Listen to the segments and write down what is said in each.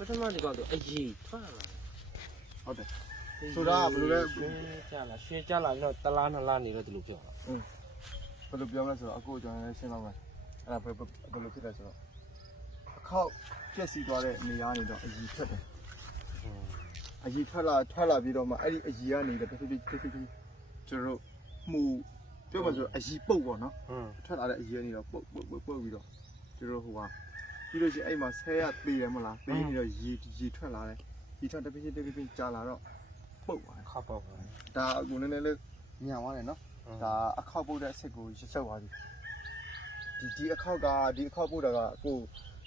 ပထမဒီကောင်တော့အကြီးထွက်လာဟုတ်တယ်ဆိုတာကဘယ်လိုလဲရွှေကြလာရွှေကြလာတော့တလားနှစ်လားနေတော့ဒီလိုပြောတာဘယ်လိုပြောမလဲဆိုတော့အခုကျွန်တော်လည်းရှင်းပါမယ်အဲ့ဒါဘယ်ဘယ်လိုဖြစ်လဲဆိုတော့အခောက်ပြက်စီသွားတဲ့နေရာနေတော့အကြီးထွက်တယ်အကြီးထွက်လာထွက်လာပြီးတော့မှအဲ့ဒီအကြီးကနေတော့တစ်ဖြည်းဖြည်းတစ်ဖြည်းဖြည်းကျွန်တော်တို့မှုပြောမှဆိုတော့အကြီးပုတ်ပေါ့နော်ဟွန်းထွက်လာတဲ့အရေးကနေတော့ပုတ်ပုတ်ပုတ်ပုတ်ပြီးတော့ကျတို့ဟိုက ပြီးလို့ရှိရင်အဲ့မှာဆဲရပေးရမလားပေးပြီးတော့ရေရေထွက်လာတယ်ရေထွက်တစ်ပြည့်တစ်ပြည့်ကြာလာတော့ပုတ်သွားတယ်ခပ်ပေါ့ကွာဒါအခုနည်းနည်းလေးညံသွားတယ်နော်ဒါအခောက်ပုတ်တဲ့အစ်စ်ကိုရှက်ရှောက်သွားပြီဒီဒီအခောက်ကဒီအခောက်ပုတ်တာကအခု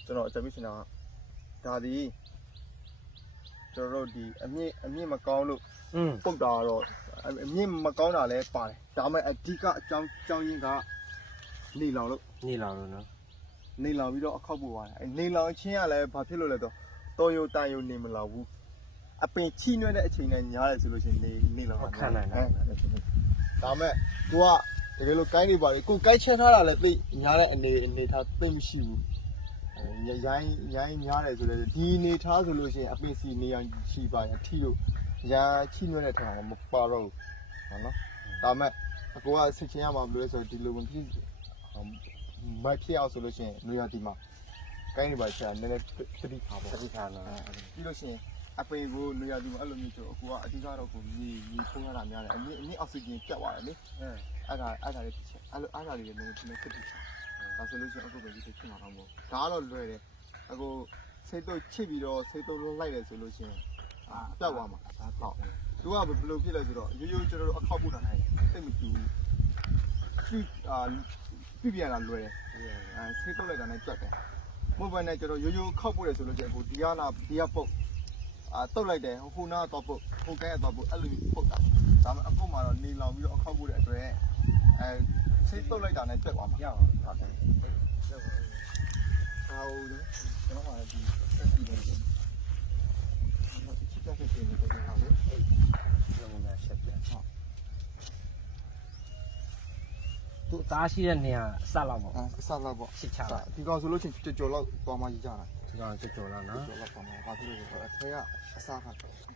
ကျွန်တော်အကြံပေးချင်တာကဒါဒီကျွန်တော်တို့ဒီအမြင့်အမြင့်မကောင်းလို့อืมပုတ်တာကတော့အအမြင့်မကောင်းတာလည်းပါတယ်ဒါပေမဲ့အဓိကအကြောင်းအကြောင်းရင်းကနေလောင်လို့နေလာလို့နော် နေလောင်ပြီးတော့အခောက်ပို့သွားတယ်အဲနေလောင်ချင်းကလည်းဘာဖြစ်လို့လဲတော့တော်ယိုတန်ယိုနေမလောင်ဘူးအပင်ချိနွဲတဲ့အချိန်နဲ့ညားတယ်ဆိုလို့ရှိရင်နေနေလောင်ဒါမဲ့ကိုကတကယ်လို့ကိုင်းနေပါလေကိုကိုင်းချက်ထားတာလည်းသိညားတဲ့အနေအနေထားသိမရှိဘူးညရိုင်းရိုင်းညားတယ်ဆိုလည်းဒီနေထားဆိုလို့ရှိရင်အပင်စီနေအောင်ချိပါရင်ထီလို့ညာချိနွဲတဲ့ထောင်မပါတော့ဘူးဟုတ်နော်ဒါမဲ့အကိုကစစ်ချင်းရမှာဘယ်လိုလဲဆိုတော့ဒီလိုမဖြစ် မဖြစ်အောင်ဆိုလို့ရှိရင်နေရာဒီမှာကိုင်းနေပါချာနည်းနည်းသတိထားပါသတိထားနော်ပြီးလို့ရှိရင်အပင်ကိုနေရာဒီမှာအဲ့လိုမျိုးဆိုအခုကအဓိကတော့ကိုမြေမြေဖုံးရတာများတယ်အမြင့်အမြင့်အောက်ဆီဂျင်ပြတ်သွားတယ်လေအဲအဲ့ဒါအဲ့ဒါလေးတစ်ချက်အဲ့လိုအဲ့ဒါလေးလည်းနည်းနည်းသတိထားဒါဆိုလို့ရှိရင်အခုပဲဒီဖြစ်မှာတော့မဟုတ်ဒါကတော့လွယ်တယ်အခုစိတ်တော့ချစ်ပြီးတော့စိတ်တော့လိုက်တယ်ဆိုလို့ရှိရင်အာပြတ်သွားမှာဒါတော့သူကဘယ်လိုဖြစ်လဲဆိုတော့ရိုးရိုးကျွန်တော်တို့အခောက်ပို့တာနိုင်စိတ်မတူဘူးပြီးအာ ပြပြန်လာလွယ်တယ်အဲစိတ်တော့လိုက်တာနဲ့ပြတ်တယ်မိုဘိုင်းနဲ့ကျွန်တော်ရိုးရိုးခောက်ပို့တယ်ဆိုလို့ရှိရင်ကိုဒီကနာဒီကပုတ်အာတုတ်လိုက်တယ်ဟိုနာတော့ပုတ်ဟိုကဲတော့ပုတ်အဲ့လိုမျိုးပုတ်တာဒါမှအခုမှတော့နေလောင်ပြီးတော့အခောက်ပို့တဲ့အတွက်အဲစိတ်တုတ်လိုက်တာနဲ့ပြတ်သွားမှာရအောင်ဟုတ်တယ်အာဟုတ်တယ်ကျွန်တော်ကဒီဆက်ပြီးနေတယ်မချစ်ချစ်ချစ်နေတယ်ဟာလေ လုံးဝရှက်ပြန်ဟုတ် သူ့အသားရှိတဲ့နေရာအဆက်လောက်ပေါ့အဆက်လောက်ပေါ့ရှစ်ချတာဒီကောင်ဆိုလို့ချင်းကြော်ကြော်လောက်သွားမှရကြတာဒီကောင်ကြော်ကြော်လားနော်ကြော်လောက်သွားမှဘာဖြစ်လို့လဲဆိုတော့အထက်ကအဆက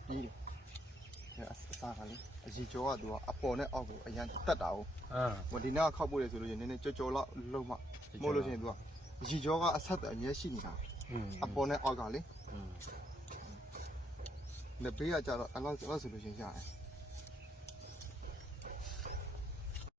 ပြီးတယ်အဆာကလေအကြီးကျော်ကသူကအပေါ်နဲ့အောက်ကိုအရန်တက်တာ哦ဟမ်ဒီနောက်ကခောက်ဖို့လေဆိုလို့ရင်နည်းနည်းကြော်ကြော်လောက်လုံးမမဟုတ်လို့ချင်းသူကအကြီးကျော်ကအဆက်အမြဲရှိနေတာအပေါ်နဲ့အောက်ကလေနဘေးကကြတော့အလောက်ဆိုလို့ချင်းရတယ်